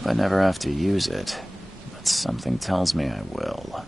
Hope I never have to use it, but something tells me I will.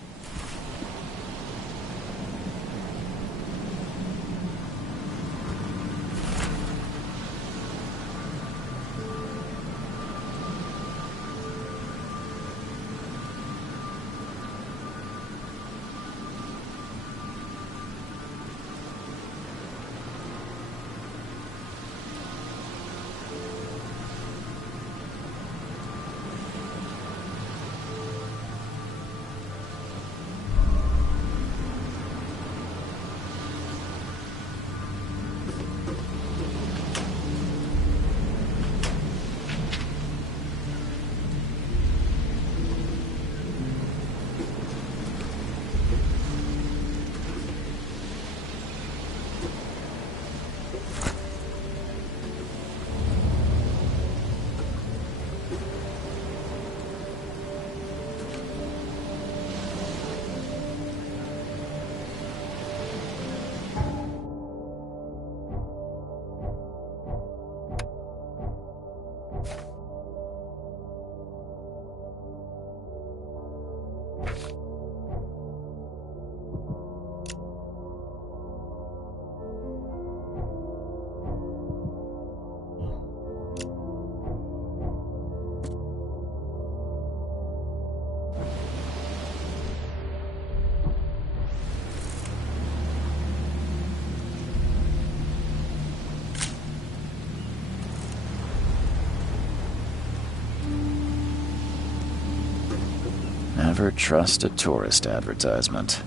Never trust a tourist advertisement.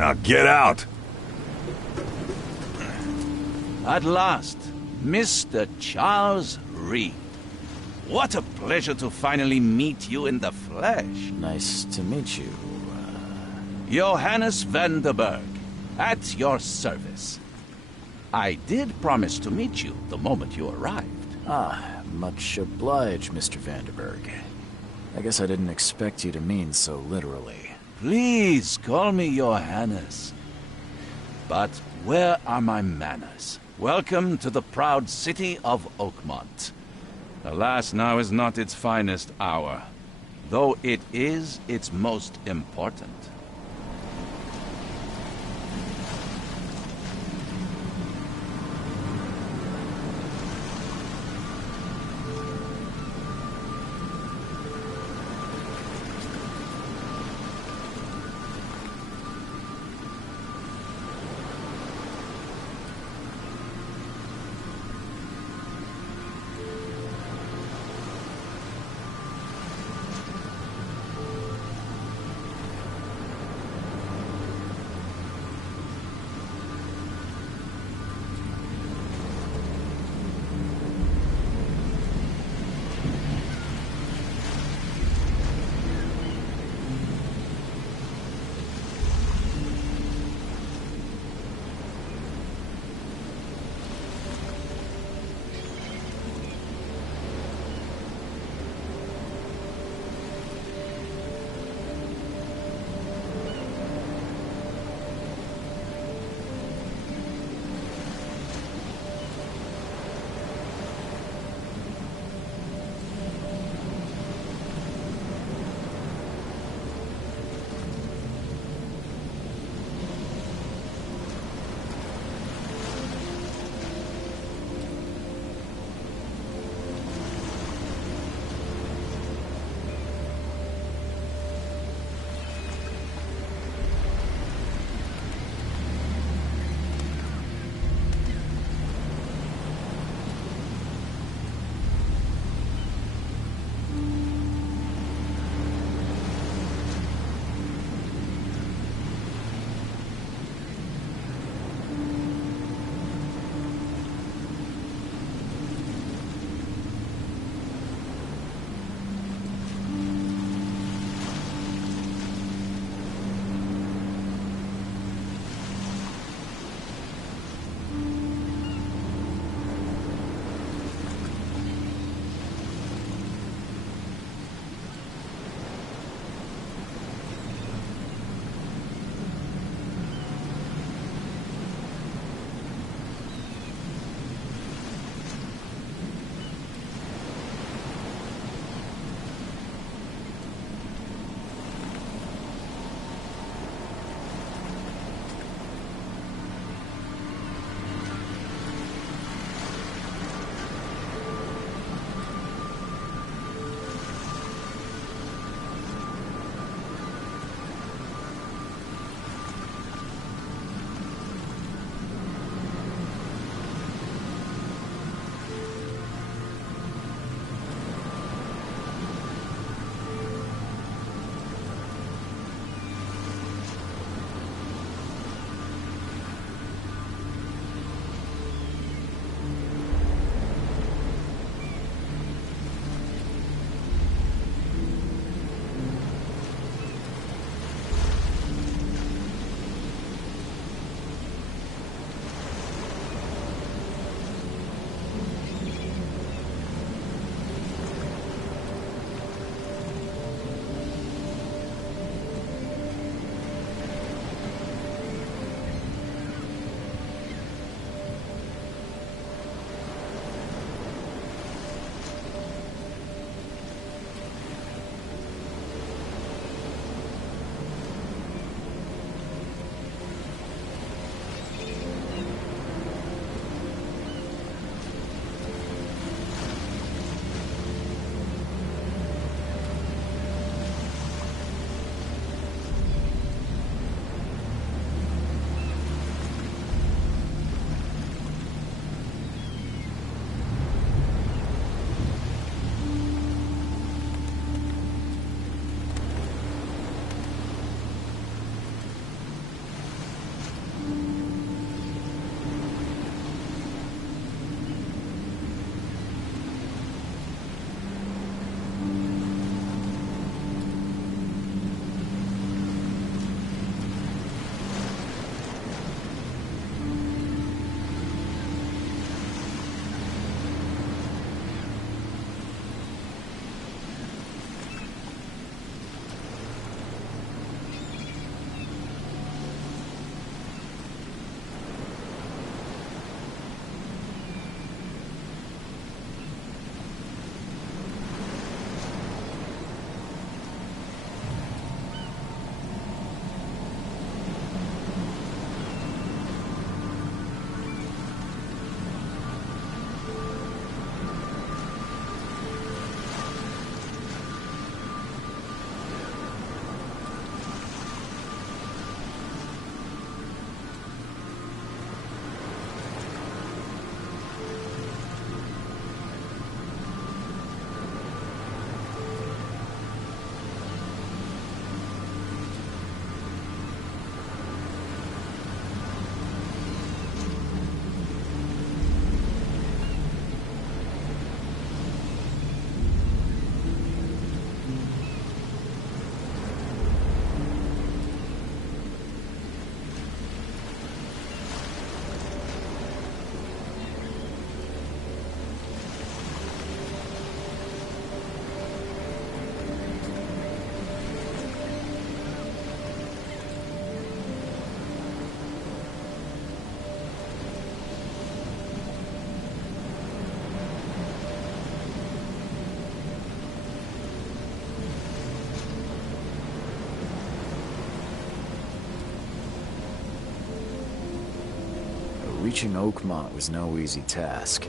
Now get out! At last, Mr. Charles Reed. What a pleasure to finally meet you in the flesh. Nice to meet you. Johannes Vanderberg, at your service. I did promise to meet you the moment you arrived. Ah, much obliged, Mr. Vanderberg. I guess I didn't expect you to mean so literally. Please call me Johannes. But where are my manners? Welcome to the proud city of Oakmont. Alas, now is not its finest hour, though it is its most important. reaching Oakmont was no easy task.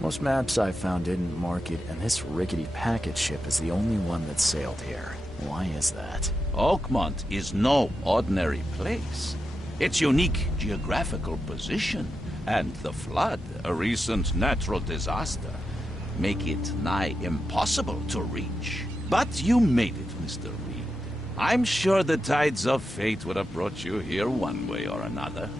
Most maps I found didn't mark it, and this rickety packet ship is the only one that sailed here. Why is that? Oakmont is no ordinary place. Its unique geographical position and the flood, a recent natural disaster, make it nigh impossible to reach. But you made it, Mr. Reed. I'm sure the tides of fate would have brought you here one way or another.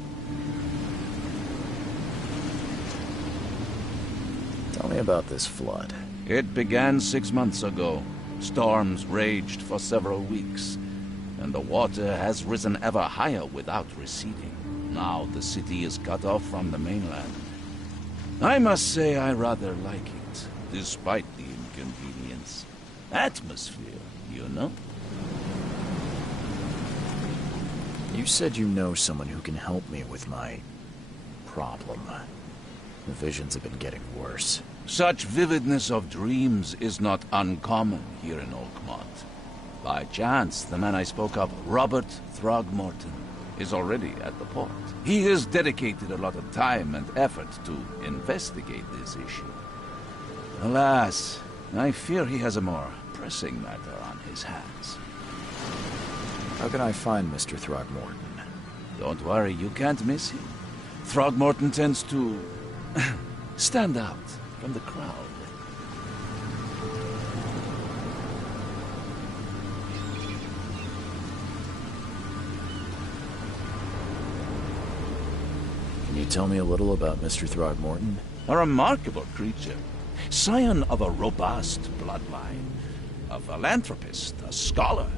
Tell me about this flood. It began 6 months ago. Storms raged for several weeks, and the water has risen ever higher without receding. Now the city is cut off from the mainland. I must say I rather like it, despite the inconvenience. Atmosphere, you know? You said you know someone who can help me with my problem. The visions have been getting worse. Such vividness of dreams is not uncommon here in Oakmont. By chance, the man I spoke of, Robert Throgmorton, is already at the port. He has dedicated a lot of time and effort to investigate this issue. Alas, I fear he has a more pressing matter on his hands. How can I find Mr. Throgmorton? Don't worry, you can't miss him. Throgmorton tends to stand out from the crowd. Can you tell me a little about Mr. Throgmorton? A remarkable creature. Scion of a robust bloodline. A philanthropist, a scholar,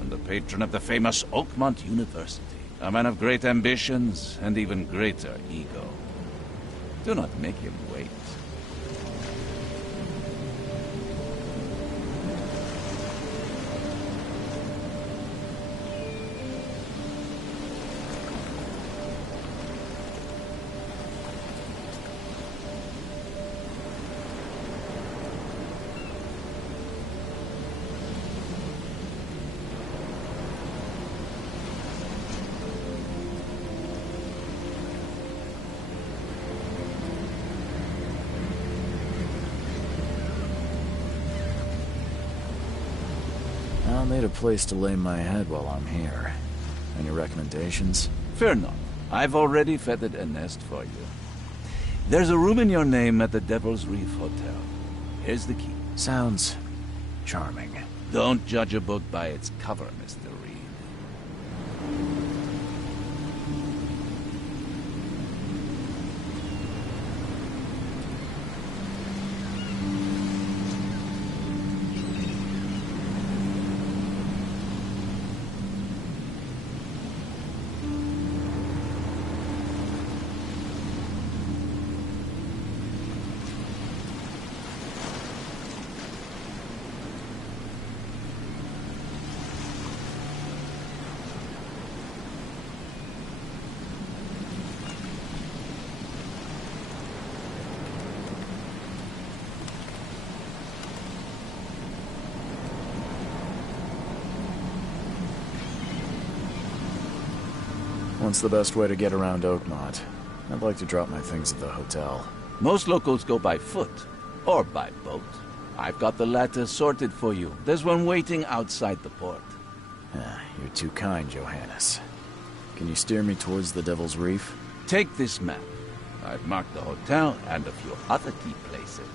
and the patron of the famous Oakmont University. A man of great ambitions and even greater ego. Do not make him wait. I'll need a place to lay my head while I'm here. Any recommendations? Fear not. I've already feathered a nest for you. There's a room in your name at the Devil's Reef Hotel. Here's the key. Sounds charming. Don't judge a book by its cover, Mr. Reed. What's the best way to get around Oakmont? I'd like to drop my things at the hotel. Most locals go by foot, or by boat. I've got the latter sorted for you. There's one waiting outside the port. You're too kind, Johannes. Can you steer me towards the Devil's Reef? Take this map. I've marked the hotel and a few other key places.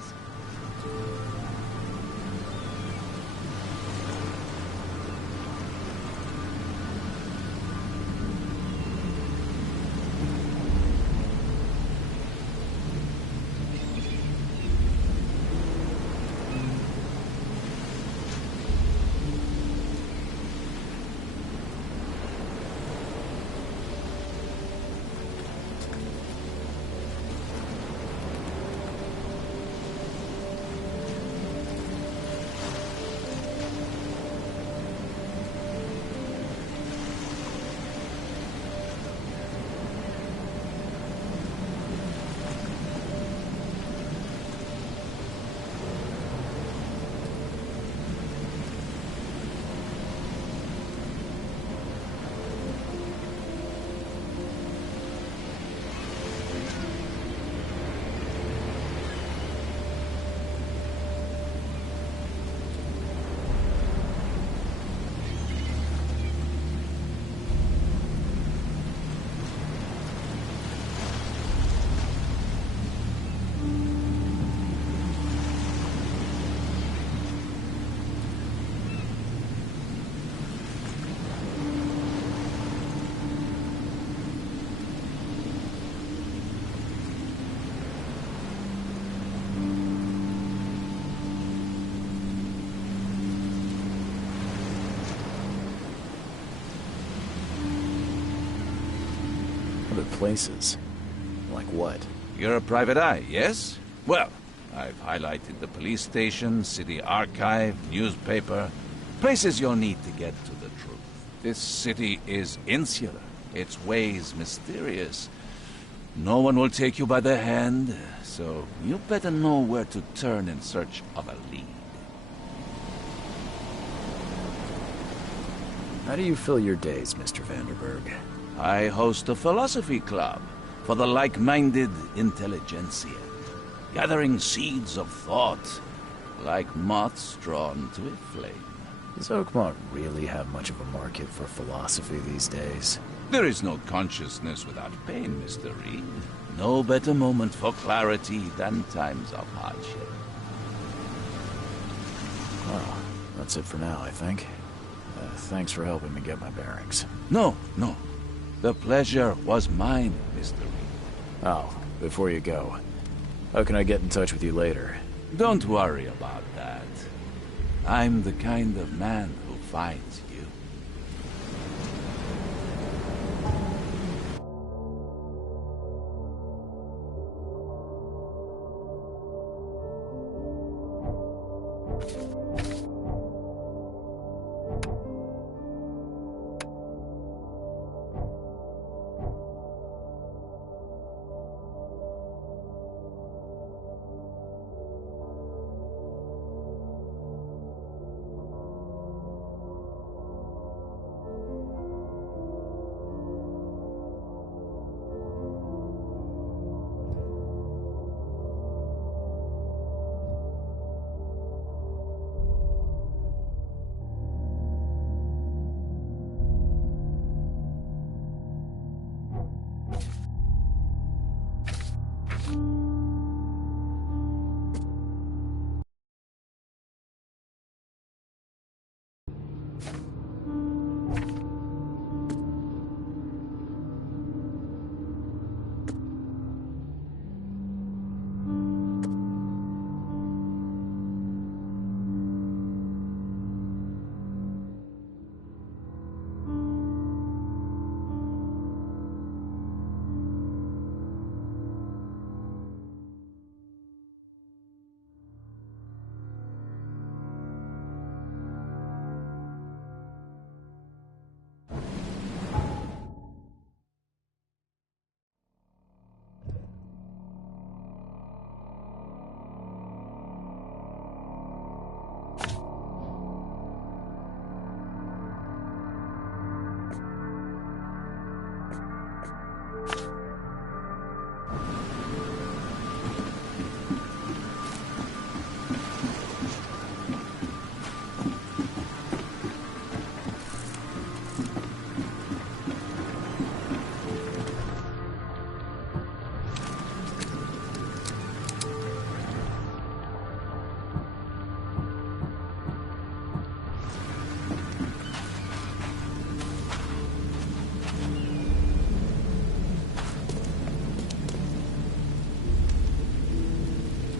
other places. Like what? You're a private eye, yes? Well, I've highlighted the police station, city archive, newspaper. Places you'll need to get to the truth. This city is insular, its ways mysterious. No one will take you by the hand, so you better know where to turn in search of a lead. How do you fill your days, Mr. Vanderberg? I host a philosophy club for the like-minded intelligentsia, gathering seeds of thought like moths drawn to a flame. Does Oakmont really have much of a market for philosophy these days? There is no consciousness without pain, Mr. Reed. No better moment for clarity than times of hardship. Well, that's it for now, I think. Thanks for helping me get my bearings. No. The pleasure was mine, Mr. Reed. Oh, before you go, how can I get in touch with you later? Don't worry about that. I'm the kind of man who finds you.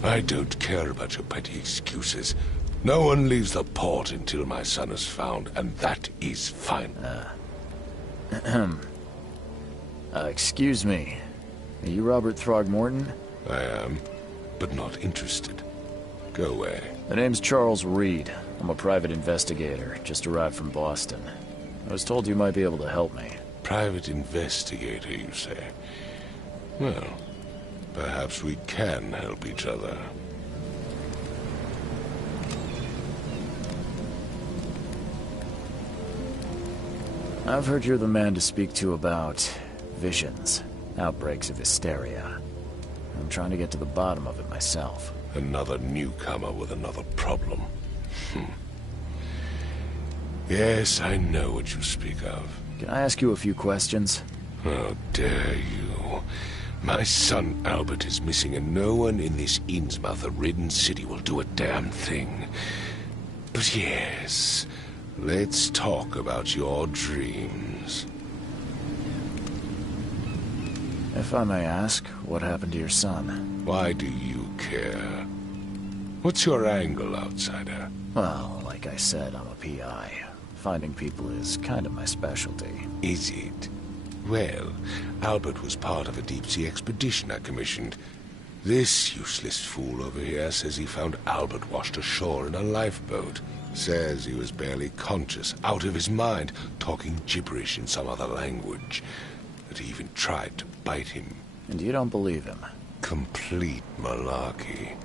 I don't care about your petty excuses. No one leaves the port until my son is found, and that is fine. Excuse me. Are you Robert Throgmorton? I am, but not interested. Go away. The name's Charles Reed. I'm a private investigator, just arrived from Boston. I was told you might be able to help me. Private investigator, you say? Well, perhaps we can help each other. I've heard you're the man to speak to about visions, outbreaks of hysteria. I'm trying to get to the bottom of it myself. Another newcomer with another problem. Yes, I know what you speak of. Can I ask you a few questions? How dare you? My son Albert is missing, and no one in this Innsmouth-ridden city will do a damn thing. But yes, let's talk about your dreams. If I may ask, what happened to your son? Why do you care? What's your angle, outsider? Well, like I said, I'm a PI. Finding people is kind of my specialty. Is it? Well, Albert was part of a deep-sea expedition I commissioned. This useless fool over here says he found Albert washed ashore in a lifeboat. Says he was barely conscious, out of his mind, talking gibberish in some other language. That he even tried to bite him. And you don't believe him? Complete malarkey.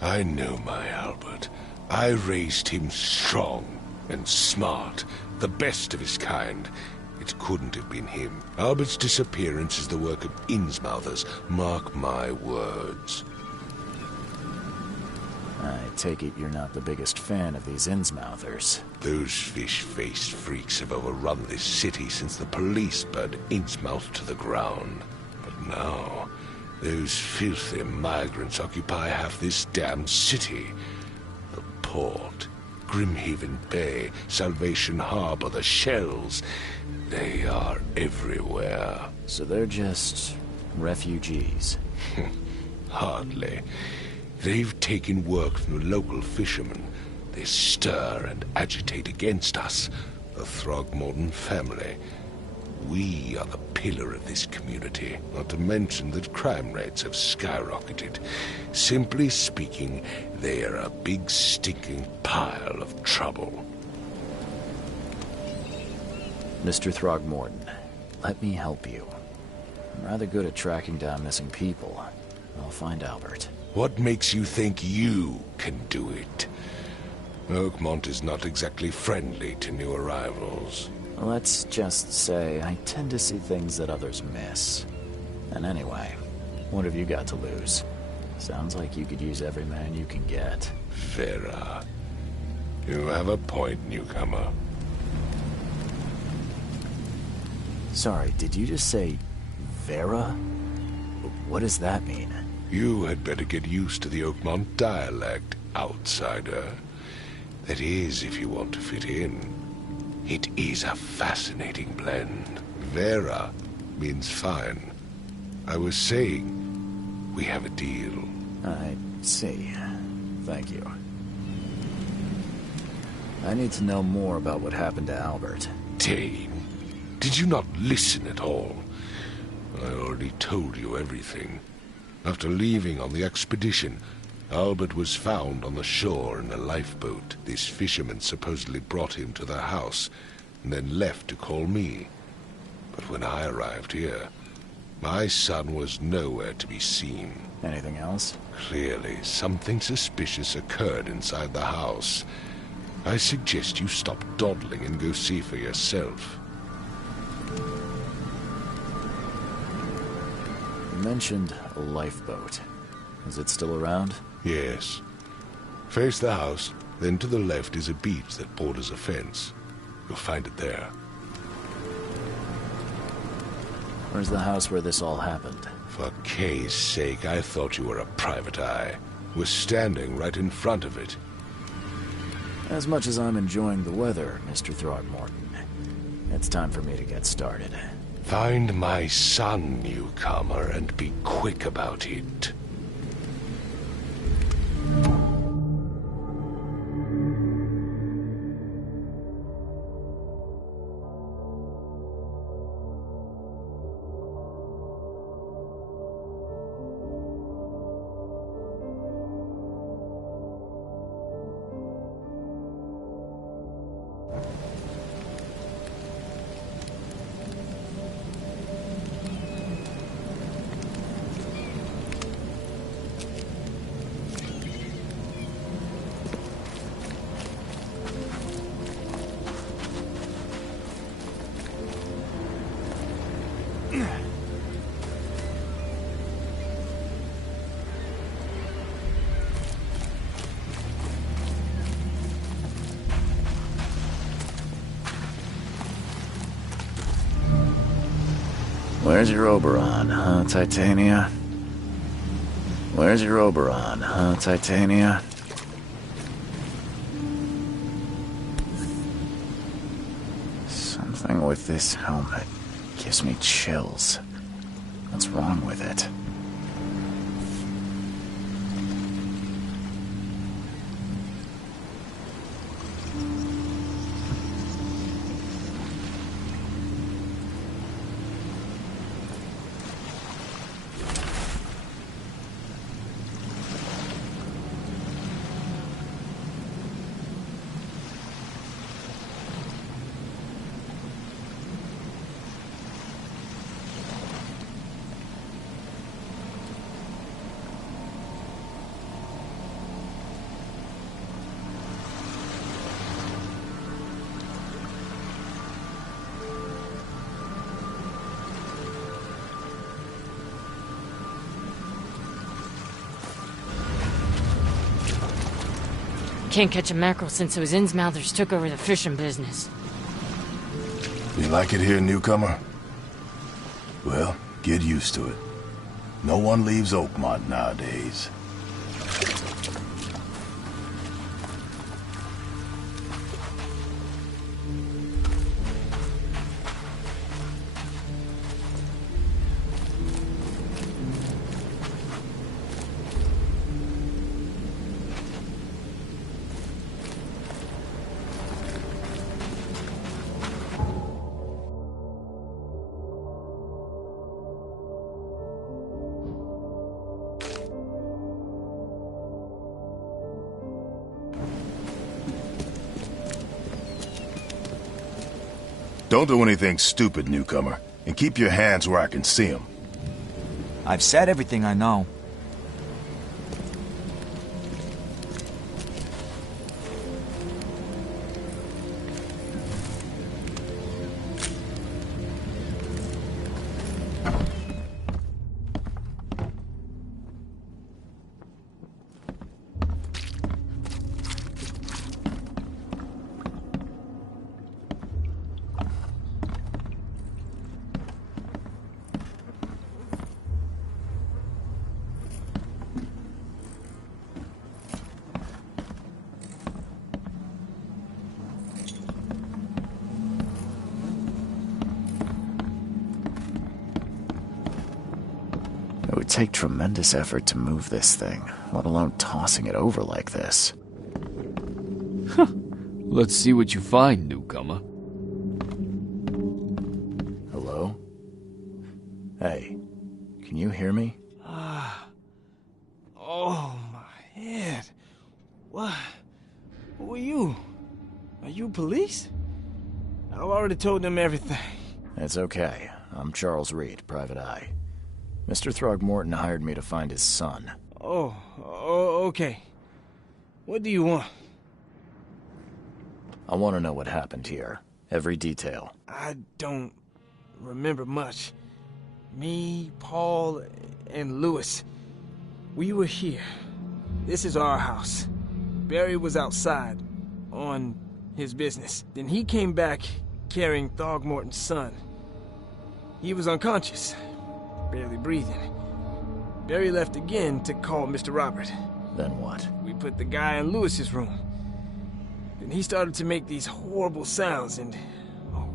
I know my Albert. I raised him strong and smart, the best of his kind. It couldn't have been him. Albert's disappearance is the work of Innsmouthers, mark my words. I take it you're not the biggest fan of these Innsmouthers. Those fish-faced freaks have overrun this city since the police burned Innsmouth to the ground. But now, those filthy migrants occupy half this damned city. The port, Grimhaven Bay, Salvation Harbor, the shells. They are everywhere. So they're just refugees? Hardly. They've taken work from the local fishermen. They stir and agitate against us, the Throgmorton family. We are the pillar of this community, not to mention that crime rates have skyrocketed. Simply speaking, they are a big stinking pile of trouble. Mr. Throgmorton, let me help you. I'm rather good at tracking down missing people. I'll find Albert. What makes you think you can do it? Oakmont is not exactly friendly to new arrivals. Let's just say I tend to see things that others miss. And anyway, what have you got to lose? Sounds like you could use every man you can get. Vera. You have a point, newcomer. Sorry, did you just say Vera? What does that mean? You had better get used to the Oakmont dialect, outsider. That is, if you want to fit in. It is a fascinating blend. Vera means fine. I was saying, we have a deal. I see. Thank you. I need to know more about what happened to Albert. Dane, did you not listen at all? I already told you everything. After leaving on the expedition, Albert was found on the shore in a lifeboat. This fisherman supposedly brought him to their house, and then left to call me. But when I arrived here, my son was nowhere to be seen. Anything else? Clearly, something suspicious occurred inside the house. I suggest you stop dawdling and go see for yourself. You mentioned a lifeboat. Is it still around? Yes. Face the house, then to the left is a beach that borders a fence. You'll find it there. Where's the house where this all happened? For Kay's sake, I thought you were a private eye. We're standing right in front of it. As much as I'm enjoying the weather, Mr. Throgmorton, it's time for me to get started. Find my son, newcomer, and be quick about it. Where's your Oberon, huh, Titania? Where's your Oberon, huh, Titania? Something with this helmet gives me chills. What's wrong with it? can't catch a mackerel since those Innsmouthers took over the fishing business. You like it here, newcomer? Well, get used to it. No one leaves Oakmont nowadays. Don't do anything stupid, newcomer, and keep your hands where I can see them. I've said everything I know. It would take tremendous effort to move this thing, let alone tossing it over like this. Let's see what you find, newcomer. Hello? Hey, can you hear me? Oh, my head. What? Who are you? Are you police? I've already told them everything. It's okay. I'm Charles Reed, Private Eye. Mr. Throgmorton hired me to find his son. Oh, okay. What do you want? I want to know what happened here. Every detail. I don't remember much. Me, Paul, and Lewis, we were here. This is our house. Barry was outside, on his business. Then he came back carrying Throgmorton's son. He was unconscious, barely breathing. Barry left again to call Mr. Robert. Then what? We put the guy in Lewis's room. Then he started to make these horrible sounds and...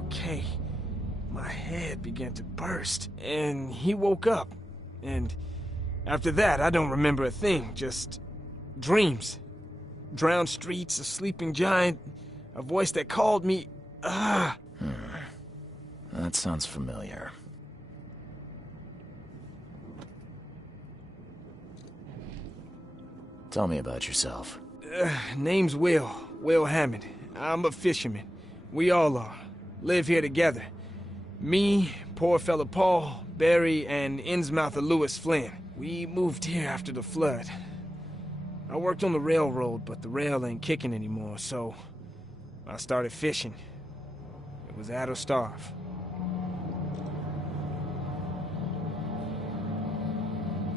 okay. My head began to burst, and he woke up. And after that, I don't remember a thing, just dreams. Drowned streets, a sleeping giant, a voice that called me... That sounds familiar. Tell me about yourself. Name's Will Hammond. I'm a fisherman. We all are. Live here together. Me, poor fella Paul, Barry, and Innsmouther Lewis Flynn. We moved here after the flood. I worked on the railroad, but the rail ain't kicking anymore, so I started fishing. It was add or starve.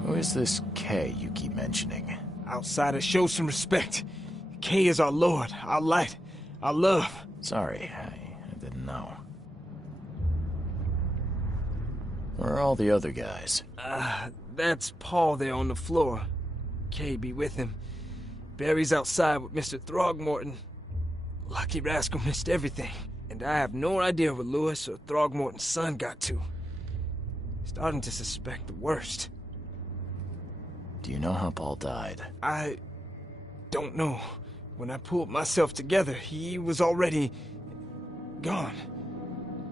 Who is this Kay you keep mentioning? Outsiders, show some respect. Kay is our lord, our light, our love. Sorry, I didn't know. Where are all the other guys? That's Paul there on the floor. Kay be with him. Barry's outside with Mr. Throgmorton. Lucky rascal missed everything. And I have no idea where Lewis or Throgmorton's son got to. Starting to suspect the worst. Do you know how Paul died? I don't know. When I pulled myself together, he was already gone.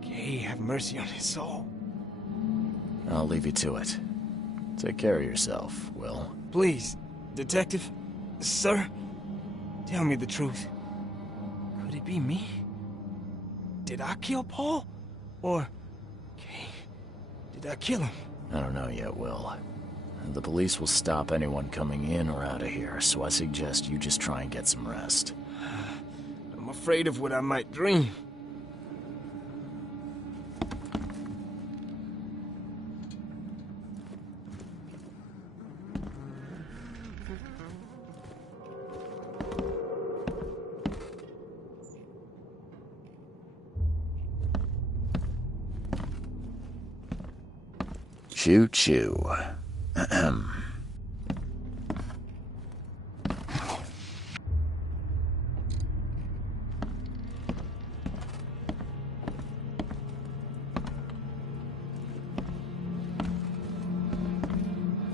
Kay have mercy on his soul. I'll leave you to it. Take care of yourself, Will. Please, Detective, sir, tell me the truth. Could it be me? Did I kill Paul? Or, Kay, did I kill him? I don't know yet, Will. The police will stop anyone coming in or out of here, so I suggest you just try and get some rest. I'm afraid of what I might dream. Choo choo. I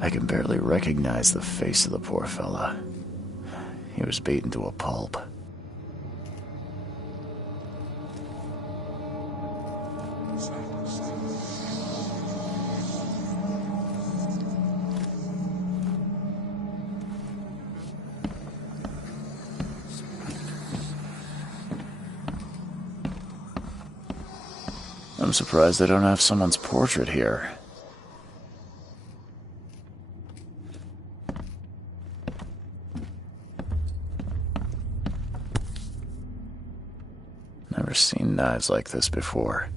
can barely recognize the face of the poor fella. He was beaten to a pulp. I'm surprised they don't have someone's portrait here. Never seen knives like this before.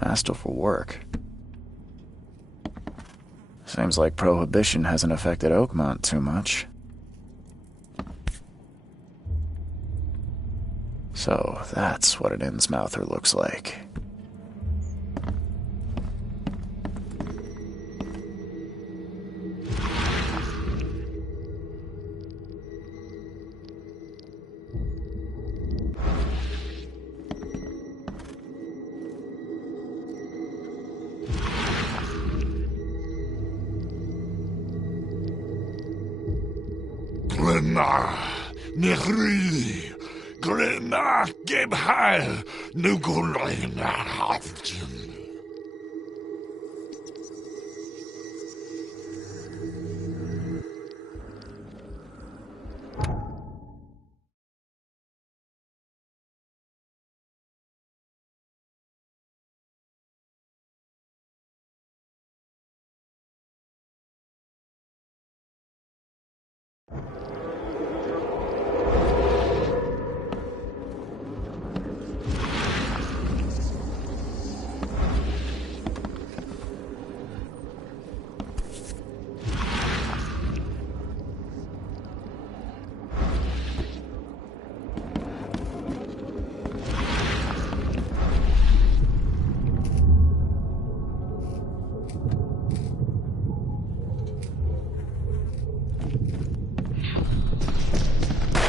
Masterful work. Seems like Prohibition hasn't affected Oakmont too much. So that's what an Innsmouther looks like. Glenna, Nehri, Glenna, Gebhal, Nugulina, Haftin.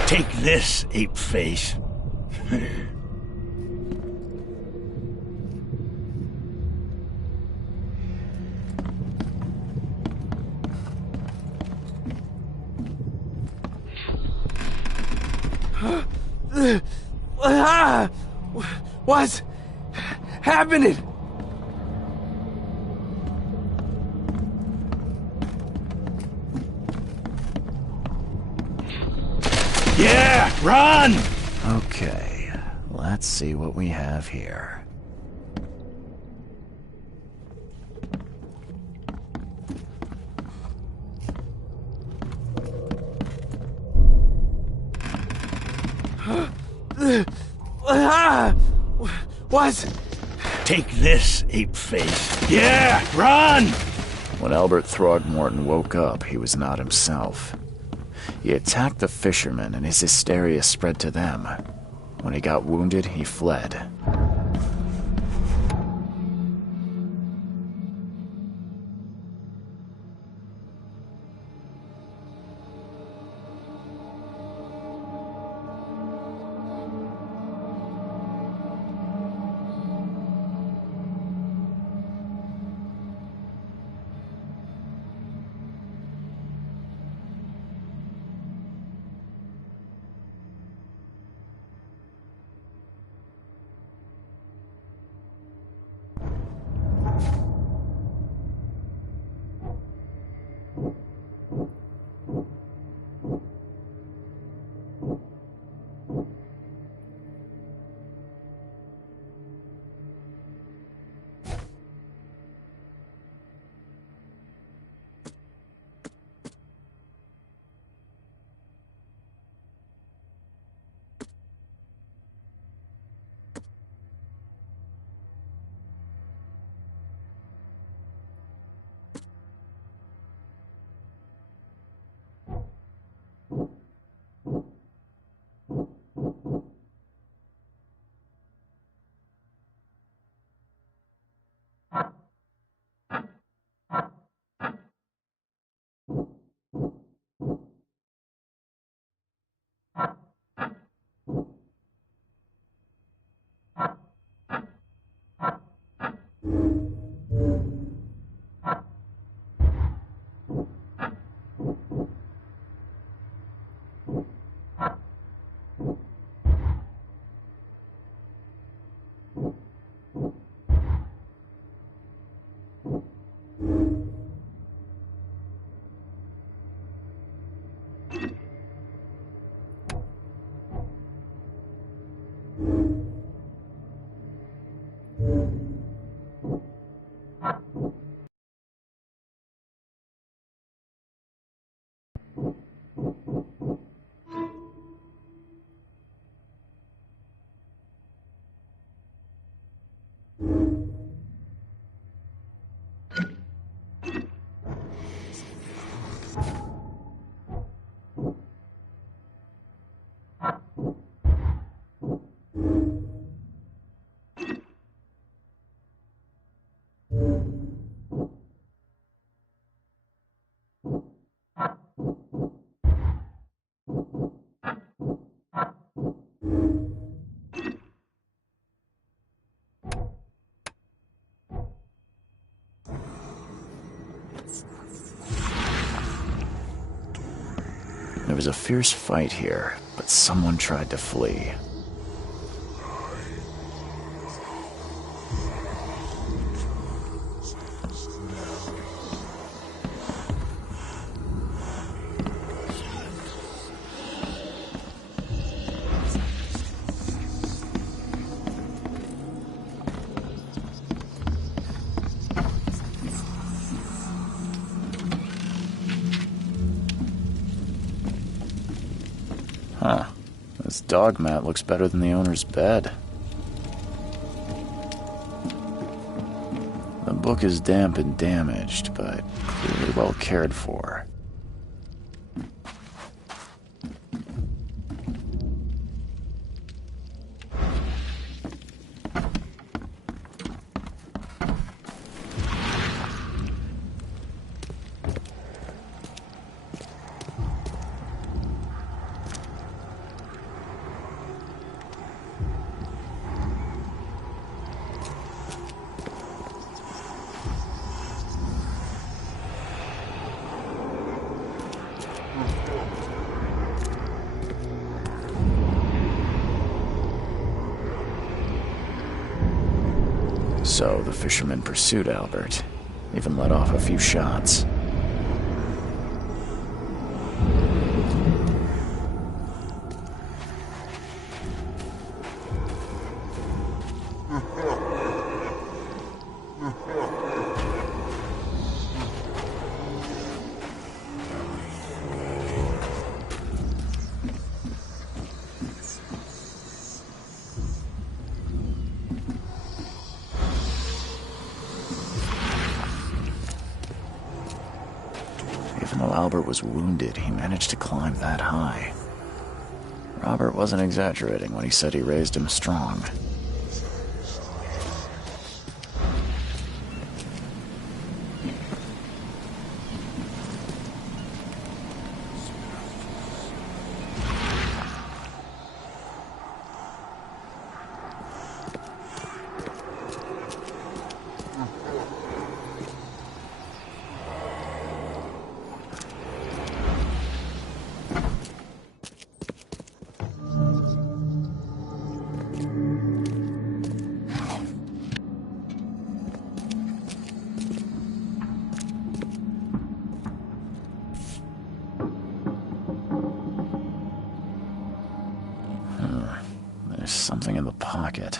Take this, ape face. What's happening? Yeah, run! Okay, let's see what we have here. What? Take this, ape face. Yeah, run! When Albert Throgmorton woke up, he was not himself. He attacked the fishermen, and his hysteria spread to them. When he got wounded, he fled. was a fierce fight here, but someone tried to flee. Huh. This dog mat looks better than the owner's bed. The book is damp and damaged, but clearly well cared for. So the fisherman pursued Albert, even let off a few shots. Even though Albert was wounded, he managed to climb that high. Robert wasn't exaggerating when he said he raised him strong. There's something in the pocket.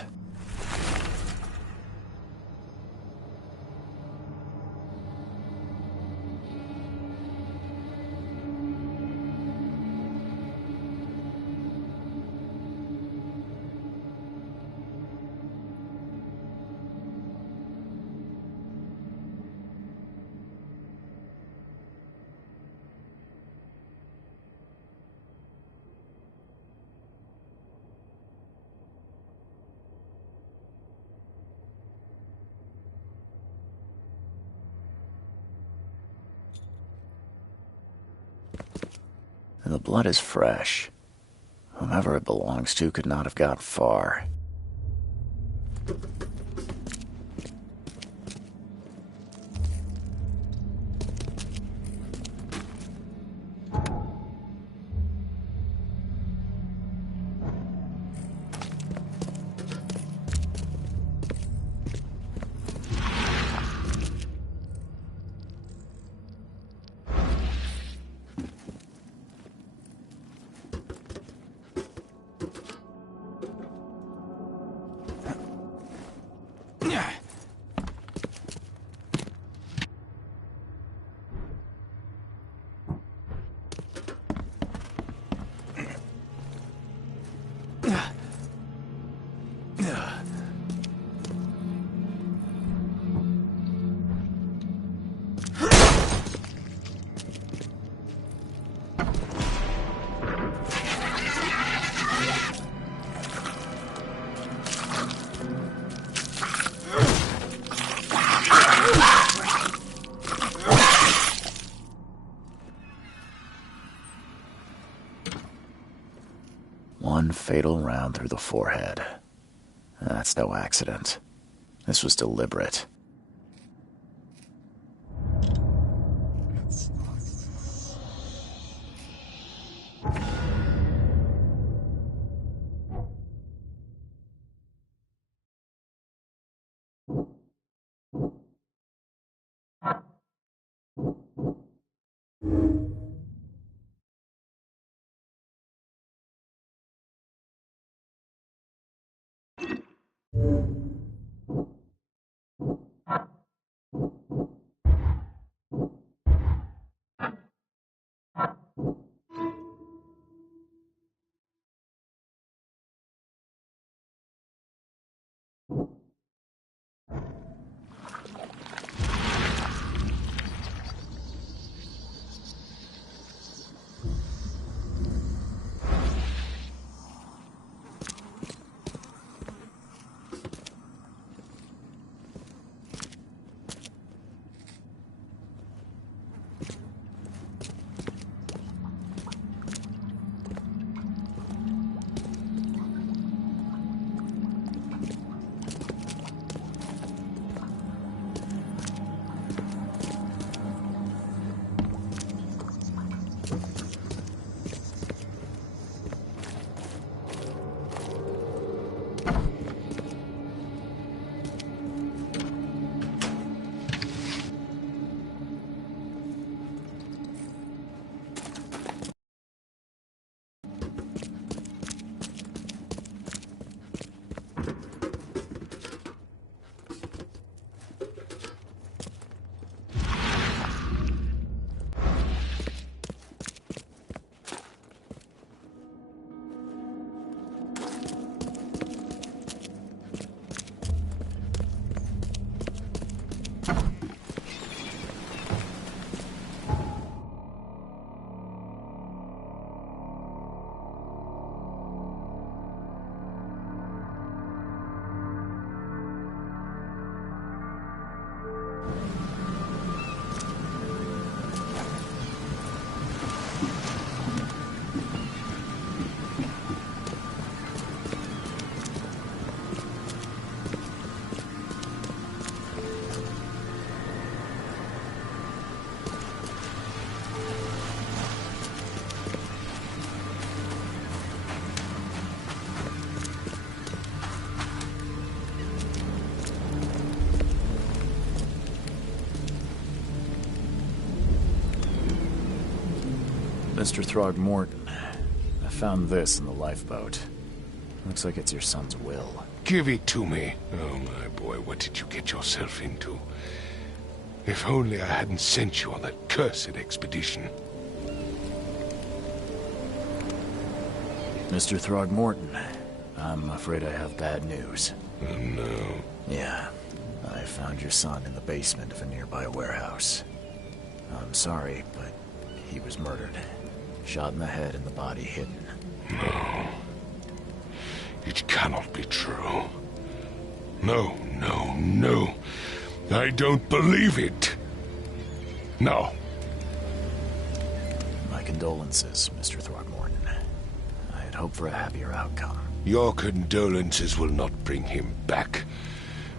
The blood is fresh. Whomever it belongs to could not have got far. One fatal round through the forehead. That's no accident. This was deliberate. Mr. Throgmorton, I found this in the lifeboat. Looks like it's your son's will. Give it to me. Oh, my boy, what did you get yourself into? If only I hadn't sent you on that cursed expedition. Mr. Throgmorton, I'm afraid I have bad news. Oh, no. Yeah, I found your son in the basement of a nearby warehouse. I'm sorry, but he was murdered. Shot in the head and the body hidden. No. It cannot be true. No, no, no. I don't believe it. No. My condolences, Mr. Throgmorton. I had hoped for a happier outcome. Your condolences will not bring him back.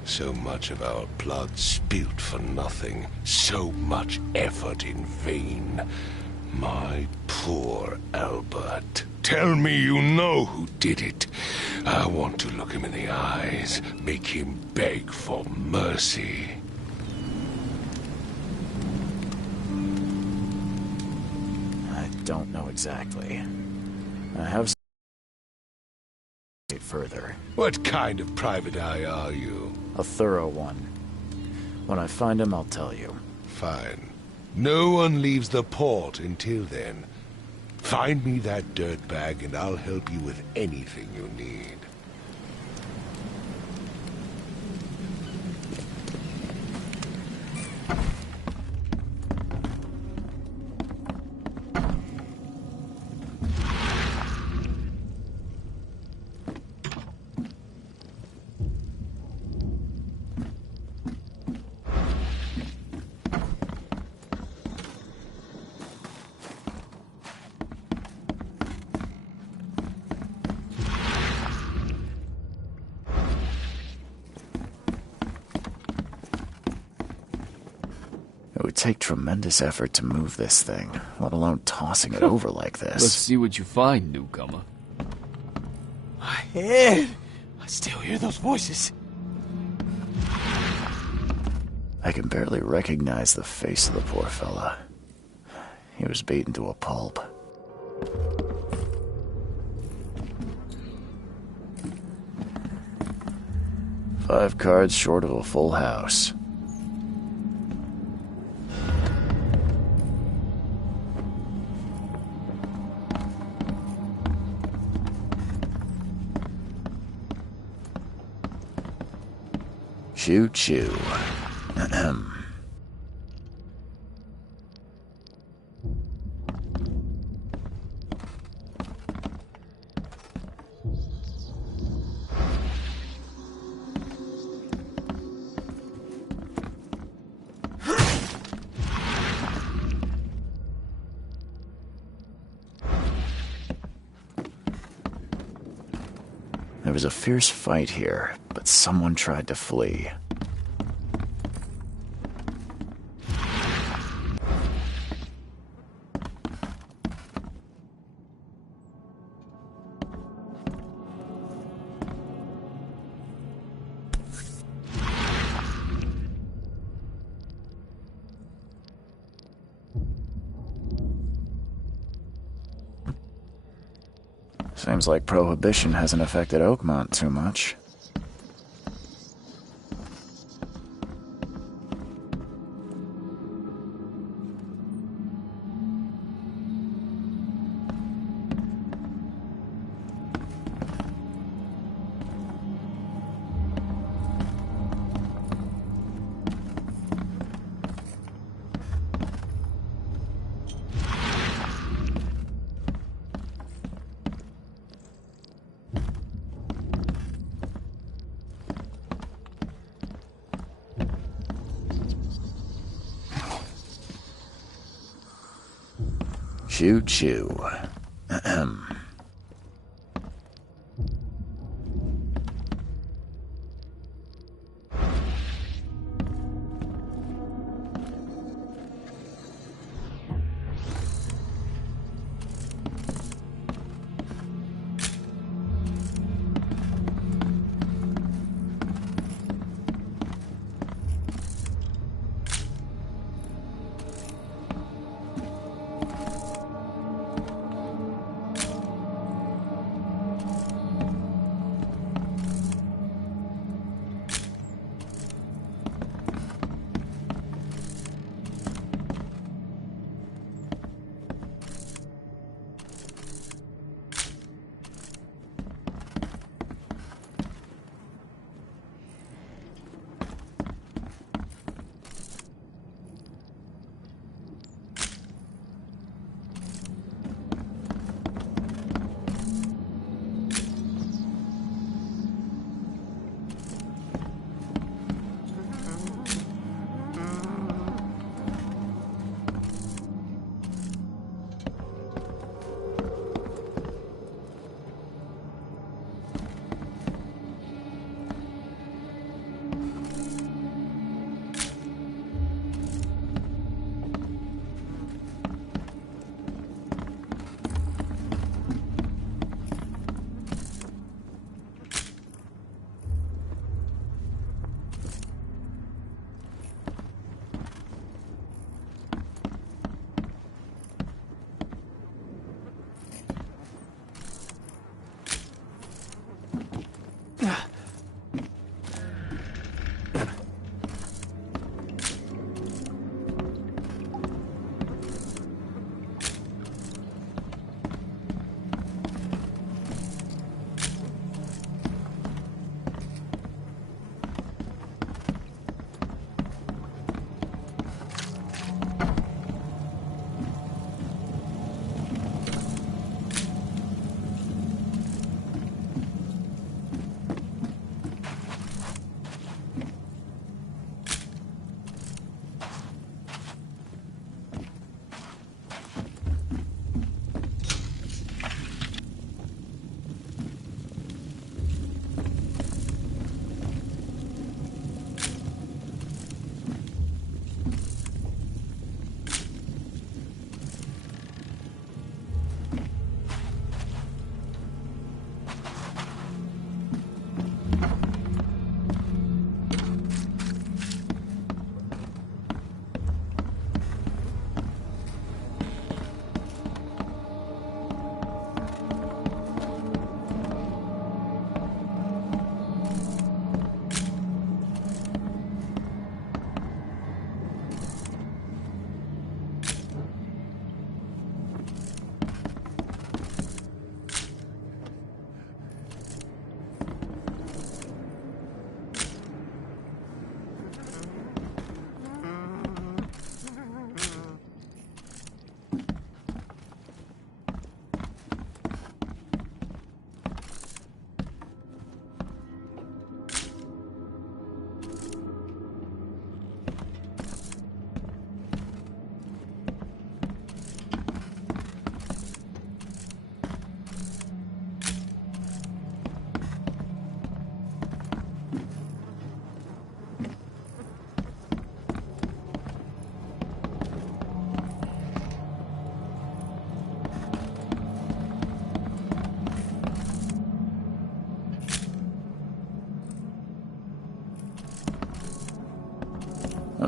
So much of our blood spilt for nothing. So much effort in vain. My poor Albert. Tell me you know who did it. I want to look him in the eyes, make him beg for mercy. I don't know exactly. I have further. What kind of private eye are you? A thorough one. When I find him, I'll tell you. Fine. No one leaves the port until then. Find me that dirtbag and I'll help you with anything you need. It would take tremendous effort to move this thing, let alone tossing it over like this. Let's see what you find, newcomer. My head! I still hear those voices. I can barely recognize the face of the poor fella. He was beaten to a pulp. Five cards short of a full house. Choo-choo. Ahem. There was a fierce fight here, but someone tried to flee. Seems like Prohibition hasn't affected Oakmont too much. Choo-choo. Ahem.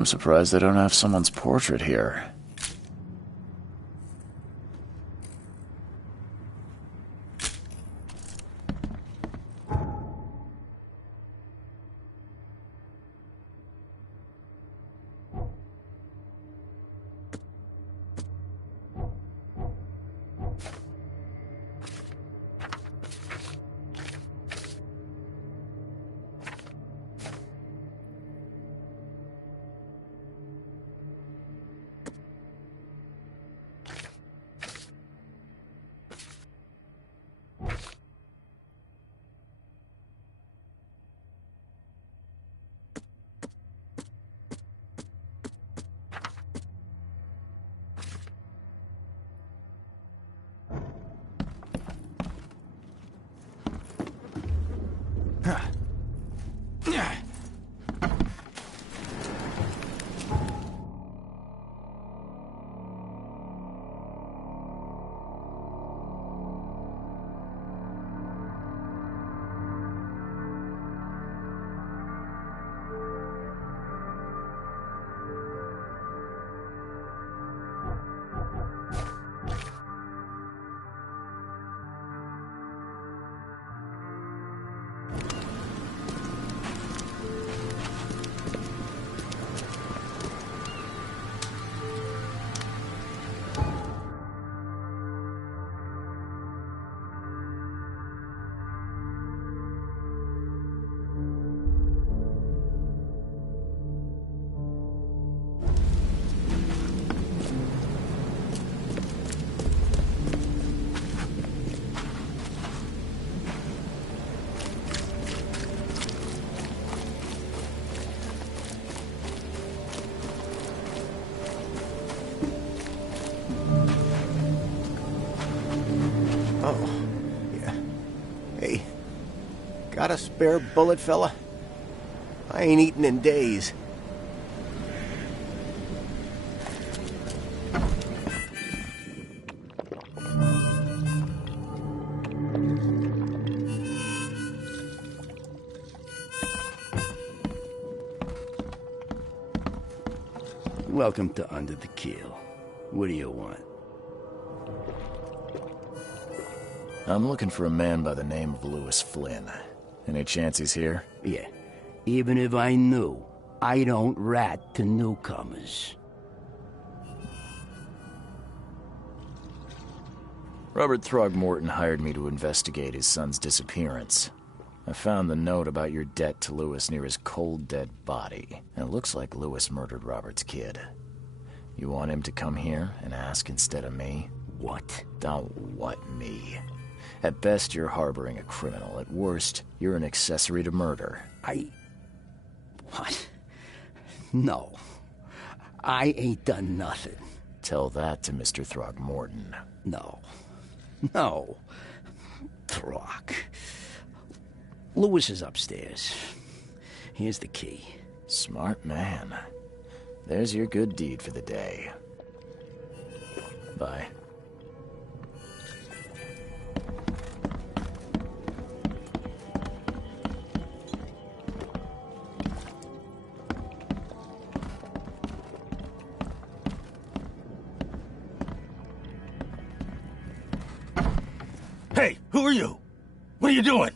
I'm surprised they don't have someone's portrait here. Got a spare bullet, fella? I ain't eaten in days. Welcome to Under the Keel. What do you want? I'm looking for a man by the name of Louis Flynn. Any chance he's here? Yeah. Even if I knew, I don't rat to newcomers. Robert Throgmorton hired me to investigate his son's disappearance. I found the note about your debt to Louis near his cold, dead body. And it looks like Louis murdered Robert's kid. You want him to come here and ask instead of me? What? Don't what me. At best, you're harboring a criminal. At worst, you're an accessory to murder. What? No. I ain't done nothing. Tell that to Mr. Throgmorton. No. Throg. Louis is upstairs. Here's the key. Smart man. There's your good deed for the day. Bye. Hey, who are you? What are you doing?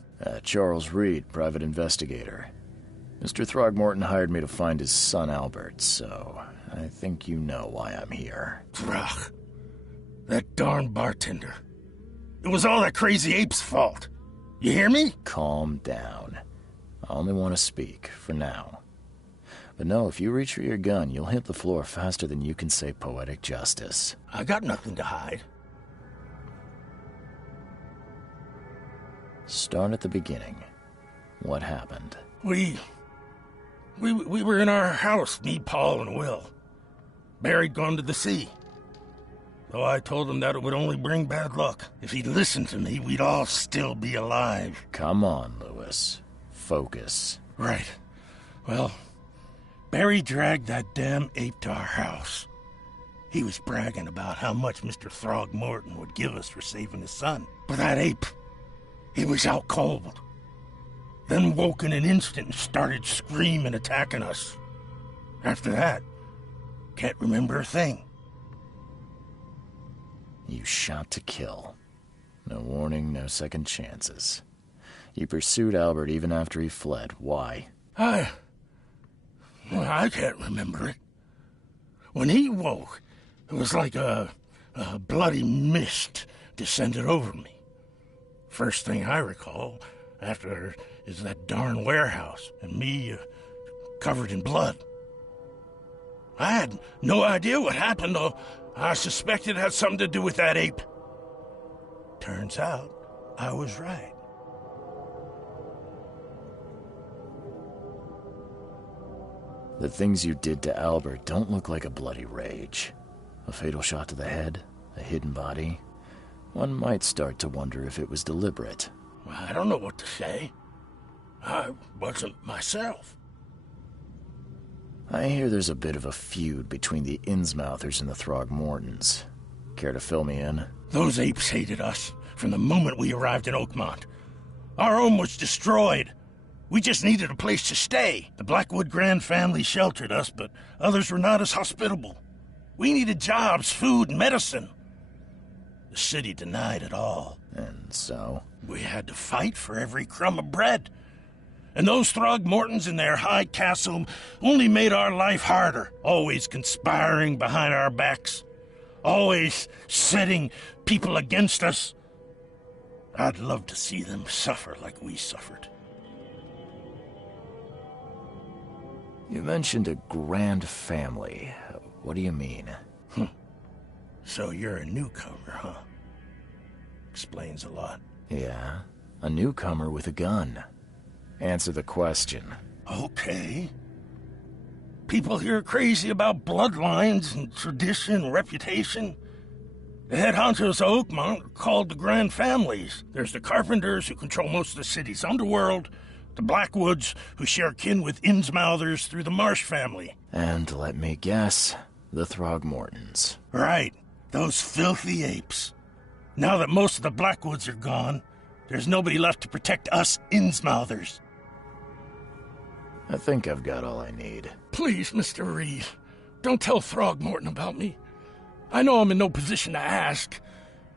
Charles Reed, private investigator. Mr. Throgmorton hired me to find his son Albert, so I think you know why I'm here. Throg. That darn bartender. It was all that crazy ape's fault. You hear me? Calm down. I only want to speak, for now. But no, if you reach for your gun, you'll hit the floor faster than you can say poetic justice. I got nothing to hide. Start at the beginning. What happened? We were in our house, me, Paul, and Will. Barry'd gone to the sea. Though I told him that it would only bring bad luck. If he'd listened to me, we'd all still be alive. Come on, Louis. Focus. Right. Well, Barry dragged that damn ape to our house. He was bragging about how much Mr. Throgmorton would give us for saving his son. But that ape, he was out cold. Then woke in an instant and started screaming, attacking us. After that, can't remember a thing. You shot to kill. No warning, no second chances. You pursued Albert even after he fled. Why? I can't remember it. When he woke, it was like a bloody mist descended over me. First thing I recall after is that darn warehouse and me covered in blood. I had no idea what happened, though. I suspected it had something to do with that ape. Turns out I was right. The things you did to Albert don't look like a bloody rage. A fatal shot to the head, a hidden body. One might start to wonder if it was deliberate. I don't know what to say. I wasn't myself. I hear there's a bit of a feud between the Innsmouthers and the Throgmortons. Care to fill me in? Those apes hated us from the moment we arrived in Oakmont. Our home was destroyed. We just needed a place to stay. The Blackwood Grand family sheltered us, but others were not as hospitable. We needed jobs, food, and medicine. The city denied it all. And so? We had to fight for every crumb of bread. And those Throgmortons in their high castle only made our life harder, always conspiring behind our backs, always setting people against us. I'd love to see them suffer like we suffered. You mentioned a grand family. What do you mean? So you're a newcomer, huh? Explains a lot. Yeah, a newcomer with a gun. Answer the question. Okay. People here are crazy about bloodlines and tradition and reputation. The head honchos of Oakmont are called the Grand Families. There's the Carpenters, who control most of the city's underworld, the Blackwoods, who share kin with Innsmouthers through the Marsh family. And let me guess, the Throgmortons. Right. Those filthy apes. Now that most of the Blackwoods are gone, there's nobody left to protect us Innsmouthers. I think I've got all I need. Please, Mr. Reed, don't tell Throgmorton about me. I know I'm in no position to ask.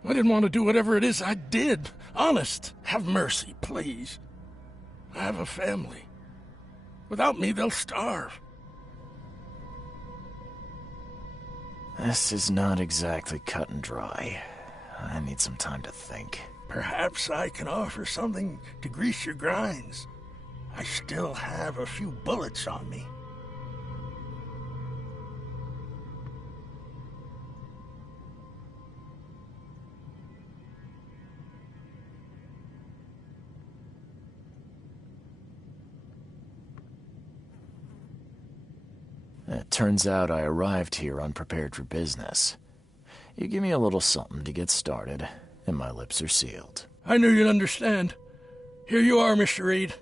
I didn't want to do whatever it is I did. Honest, have mercy, please. I have a family. Without me, they'll starve. This is not exactly cut and dry. I need some time to think. Perhaps I can offer something to grease your grinds. I still have a few bullets on me. It turns out I arrived here unprepared for business. You give me a little something to get started, and my lips are sealed. I knew you'd understand. Here you are, Mr. Reed.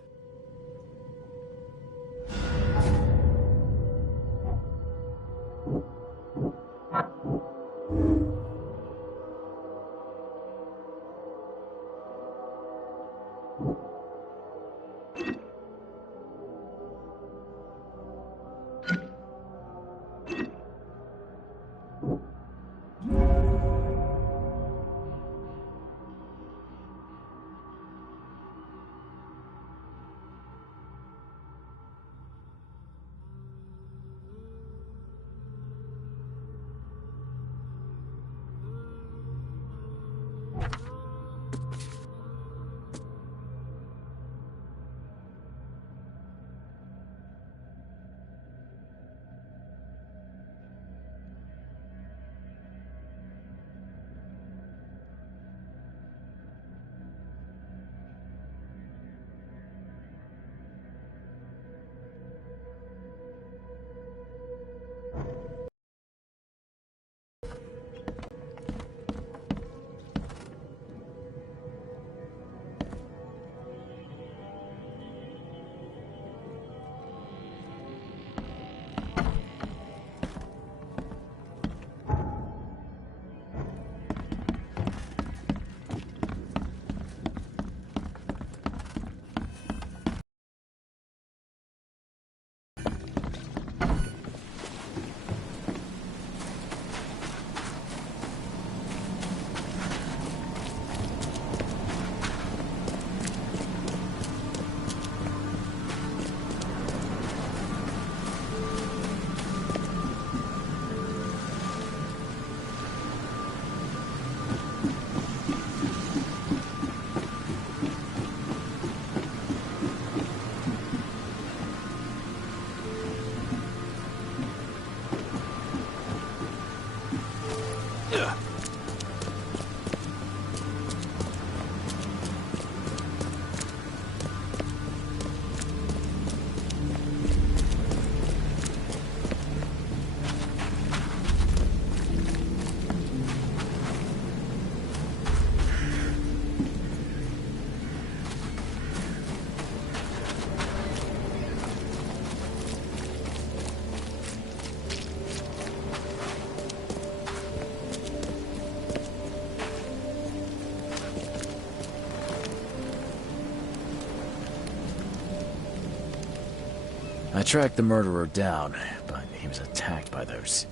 I tracked the murderer down, but he was attacked by those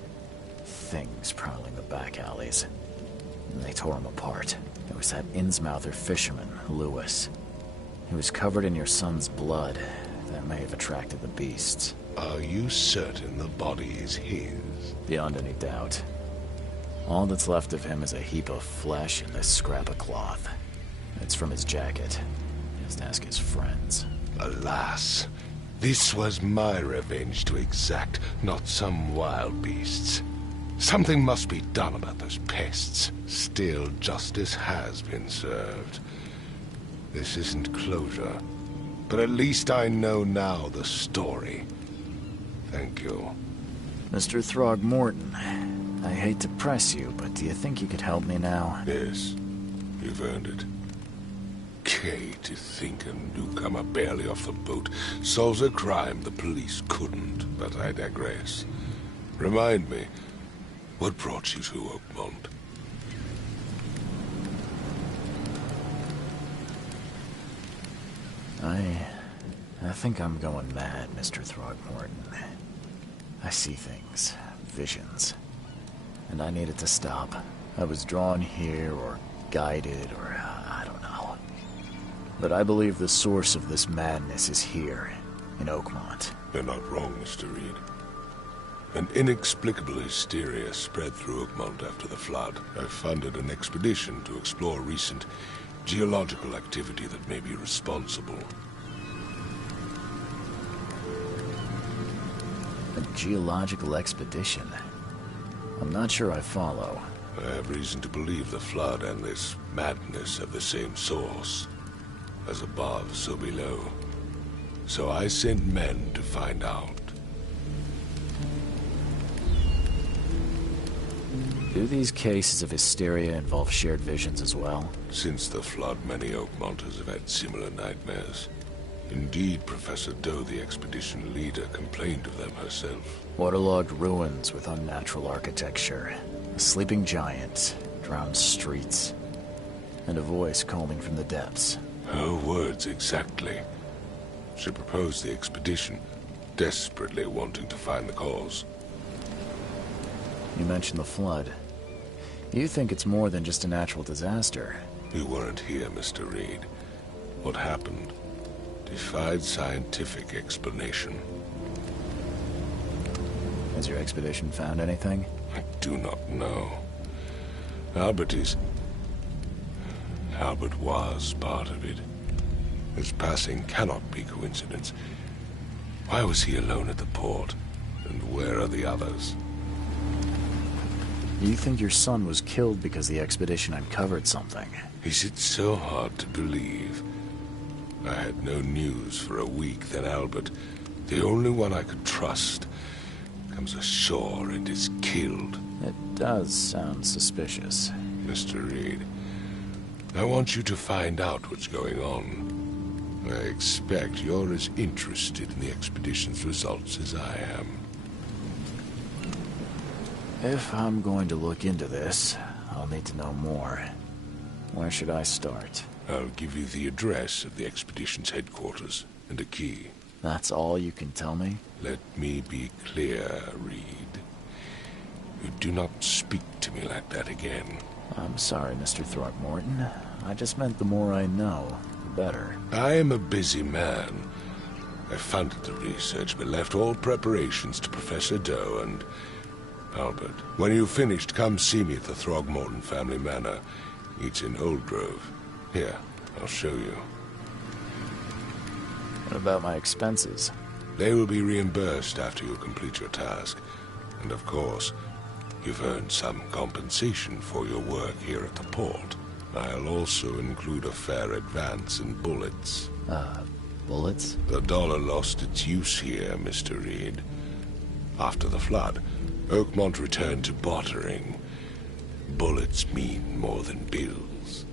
things prowling the back alleys. And they tore him apart. It was that Innsmouther fisherman, Lewis. He was covered in your son's blood. That may have attracted the beasts. Are you certain the body is his? Beyond any doubt. All that's left of him is a heap of flesh and this scrap of cloth. It's from his jacket. Just ask his friends. Alas, this was my revenge to exact, not some wild beast's. Something must be done about those pests. Still, justice has been served. This isn't closure, but at least I know now the story. Thank you. Mr. Throgmorton, I hate to press you, but do you think you could help me now? Yes, you've earned it. Okay, to think a newcomer barely off the boat solves a crime the police couldn't, but I digress. Remind me, what brought you to Oakmont? I think I'm going mad, Mr. Throgmorton. I see things, visions, and I needed to stop. I was drawn here, or guided, or I don't know. But I believe the source of this madness is here, in Oakmont. You're not wrong, Mr. Reed. An inexplicable hysteria spread through Oakmont after the flood. I funded an expedition to explore recent geological activity that may be responsible. A geological expedition? I'm not sure I follow. I have reason to believe the flood and this madness have the same source. As above, so below. So I sent men to find out. Do these cases of hysteria involve shared visions as well? Since the flood, many Oakmonters have had similar nightmares. Indeed, Professor Doe, the expedition leader, complained of them herself. Waterlogged ruins with unnatural architecture, a sleeping giant, drowned streets, and a voice calling from the depths. Her words exactly. She proposed the expedition, desperately wanting to find the cause. You mentioned the flood. You think it's more than just a natural disaster? You weren't here, Mr. Reed. What happened defied scientific explanation. Has your expedition found anything? I do not know. Albert was part of it. His passing cannot be coincidence. Why was he alone at the port? And where are the others? You think your son was killed because the expedition uncovered something? Is it so hard to believe? I had no news for a week, then Albert, the only one I could trust, comes ashore and is killed. It does sound suspicious. Mr. Reed, I want you to find out what's going on. I expect you're as interested in the expedition's results as I am. If I'm going to look into this, I'll need to know more. Where should I start? I'll give you the address of the expedition's headquarters and a key. That's all you can tell me? Let me be clear, Reed. You do not speak to me like that again. I'm sorry, Mr. Throgmorton. I just meant the more I know, the better. I am a busy man. I funded the research, but left all preparations to Professor Doe and Albert. When you've finished, come see me at the Throgmorton family manor. It's in Old Grove. Here, I'll show you. What about my expenses? They will be reimbursed after you complete your task. And of course, You've earned some compensation for your work here at the port. I'll also include a fair advance in bullets. Bullets? The dollar lost its use here, Mr. Reed. After the flood, Oakmont returned to bartering. Bullets mean more than bills.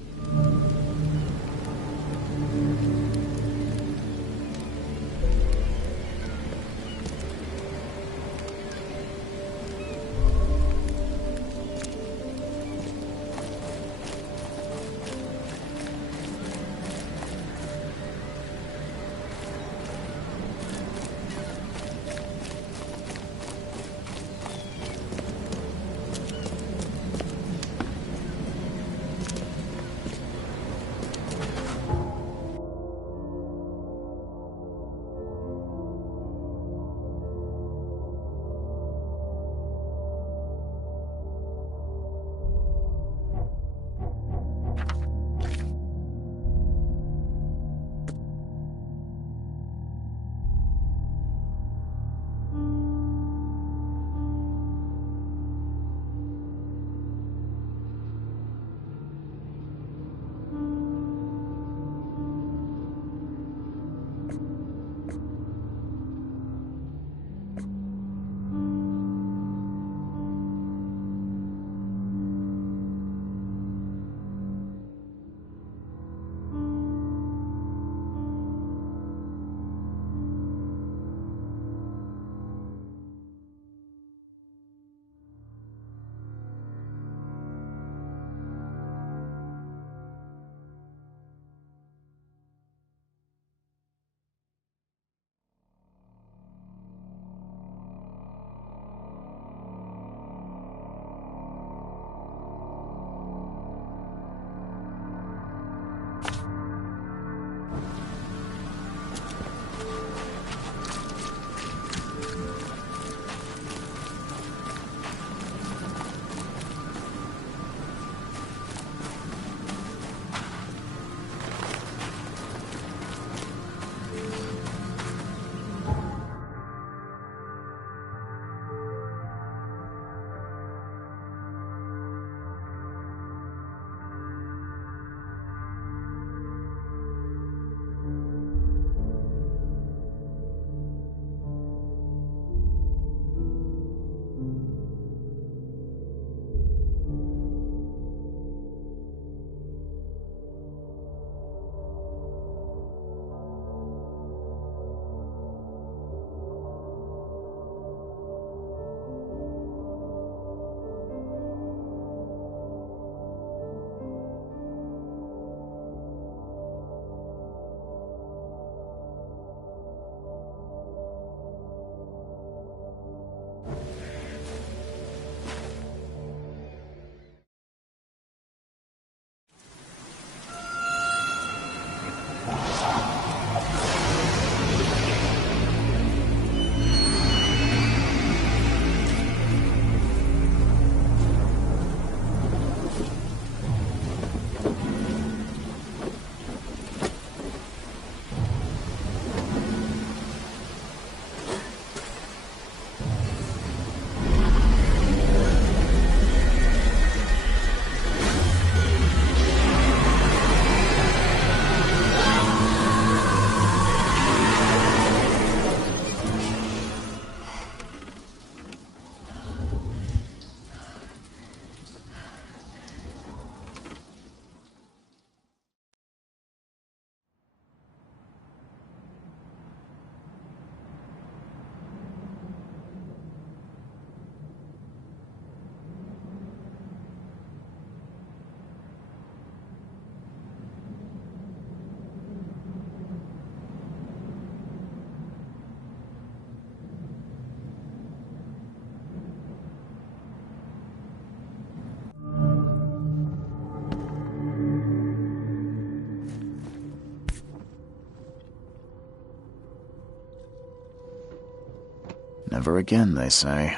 Never again, they say.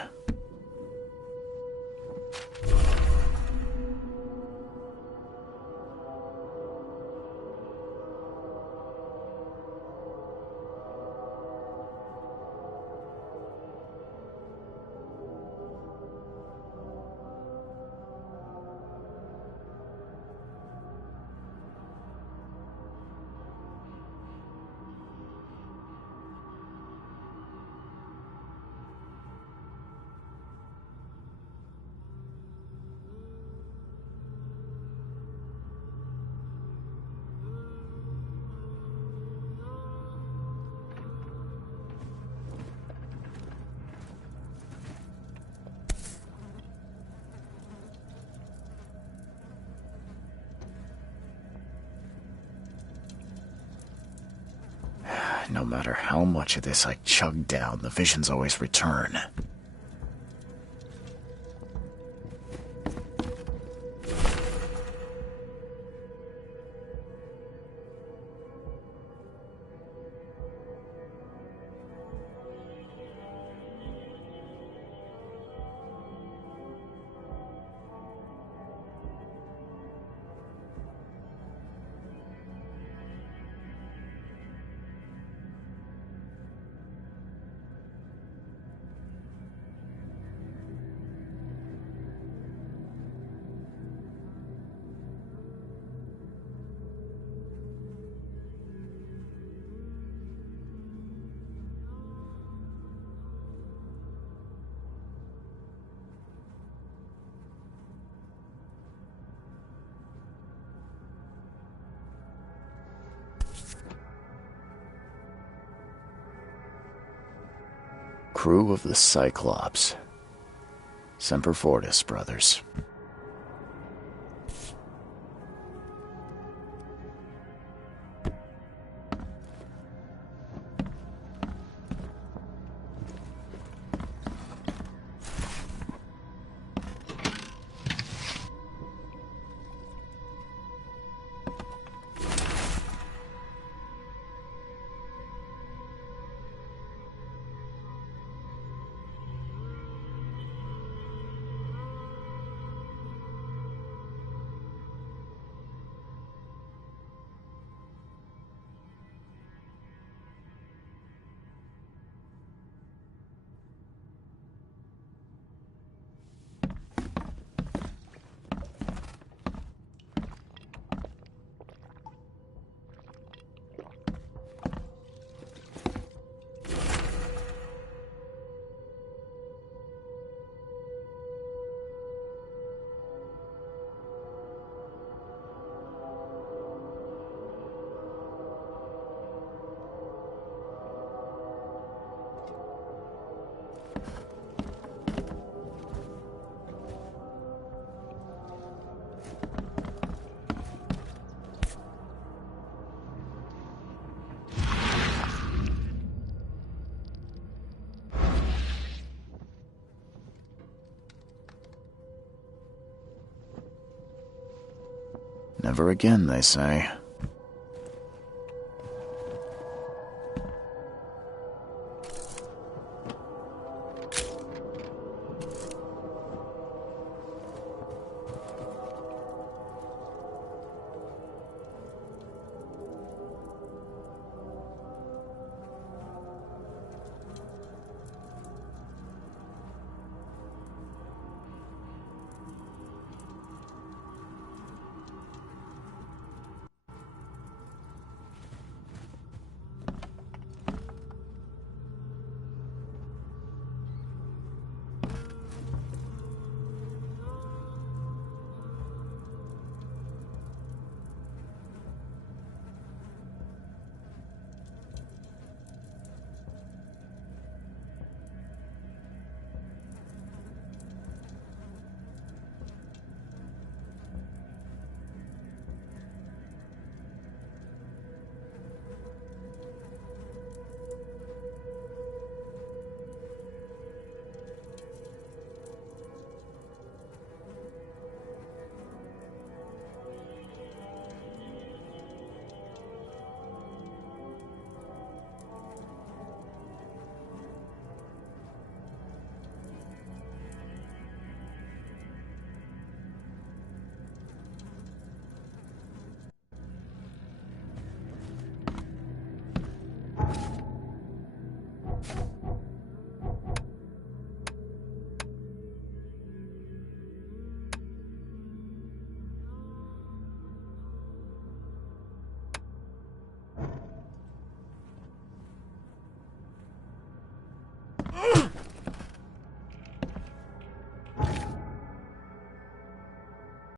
No matter how much of this I chug down, the visions always return. Crew of the Cyclops. Semper Fortis, brothers. Never again, they say.